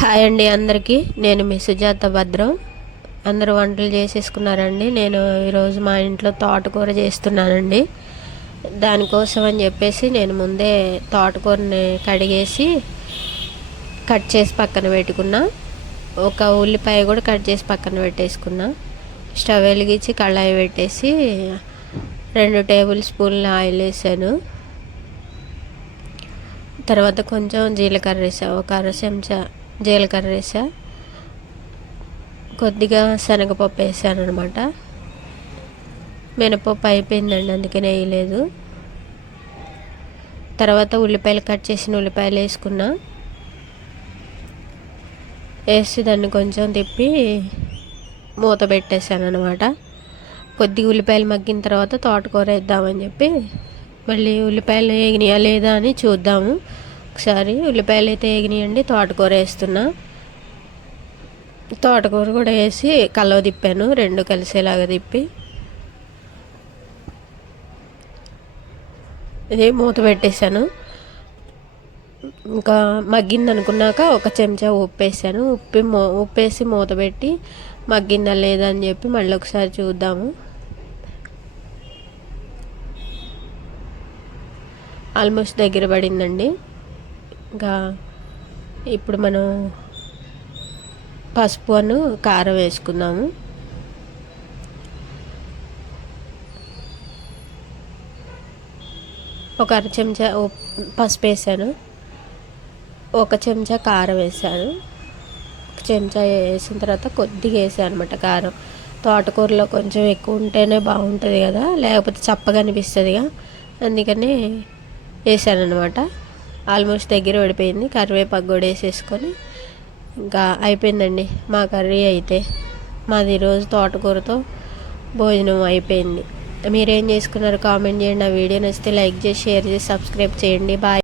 Hi అండి అందరికీ. నేను మీ సుజాత భద్రం. అందరూ వంటలు చేసేసుకున్నారండి. నేను ఈరోజు మా ఇంట్లో తోటకూర చేస్తున్నానండి. దానికోసం అని చెప్పేసి నేను ముందే తోటకూరని కడిగేసి కట్ చేసి పక్కన పెట్టుకున్నా. ఒక ఉల్లిపాయ కూడా కట్ చేసి పక్కన పెట్టేసుకున్నా. స్టవ్ వెలిగించి కళాయి పెట్టేసి 2 టేబుల్ స్పూన్ల ఆయిల్ వేసాను. తర్వాత కొంచెం జీలకర్ర వేసా, ఒక అర చెంచా జీలకర్ర వేసా, కొద్దిగా శనగపప్పు వేసాను అనమాట. మినపప్పు అయిపోయిందండి, అందుకనే వేయలేదు. తర్వాత ఉల్లిపాయలు కట్ చేసిన ఉల్లిపాయలు వేసుకున్నా. వేసి దాన్ని కొంచెం తిప్పి మూత పెట్టేశాను అనమాట. కొద్దిగా ఉల్లిపాయలు మగ్గిన తర్వాత తోటకూర వేద్దామని చెప్పి మళ్ళీ ఉల్లిపాయలు వేగినాయా లేదా అని చూద్దాము ఒకసారి. ఉల్లిపాయలు అయితే వేగినాయండి. తోటకూర వేస్తున్నా. తోటకూర కూడా వేసి కలవ తిప్పాను, 2 కలిసేలాగా తిప్పి ఇది మూత పెట్టేశాను. ఇంకా మగ్గింది అనుకున్నాక ఒక చెంచా ఉప్పు వేసాను. ఉప్పేసి మూత పెట్టి మగ్గిందా లేదా అని చెప్పి మళ్ళీ ఒకసారి చూద్దాము. ఆల్మోస్ట్ దగ్గర పడిందండి. ఇంకా ఇప్పుడు మనం పసుపు కారం వేసుకుందాము. ఒక అర చెంచా పసుపు వేసాను, ఒక చెంచా కారం వేసాను. ఒక చెంచా వేసిన తర్వాత కొద్దిగా వేసాను అనమాట కారం. తోటకూరలో కొంచెం ఎక్కువ ఉంటేనే బాగుంటుంది కదా, లేకపోతే చప్పగా అనిపిస్తుందిగా, అందుకని వేసాను అనమాట. ఆల్మోస్ట్ దగ్గర పడిపోయింది. కరివేపాకు కూడా వేసేసుకొని ఇంకా అయిపోయిందండి మా కర్రీ. అయితే మాది ఈరోజు తోటకూరతో భోజనం అయిపోయింది. మీరేం చేసుకున్నారు కామెంట్ చేయండి. ఆ వీడియో నచ్చితే లైక్ చేసి, షేర్ చేసి, సబ్స్క్రైబ్ చేయండి. బాయ్.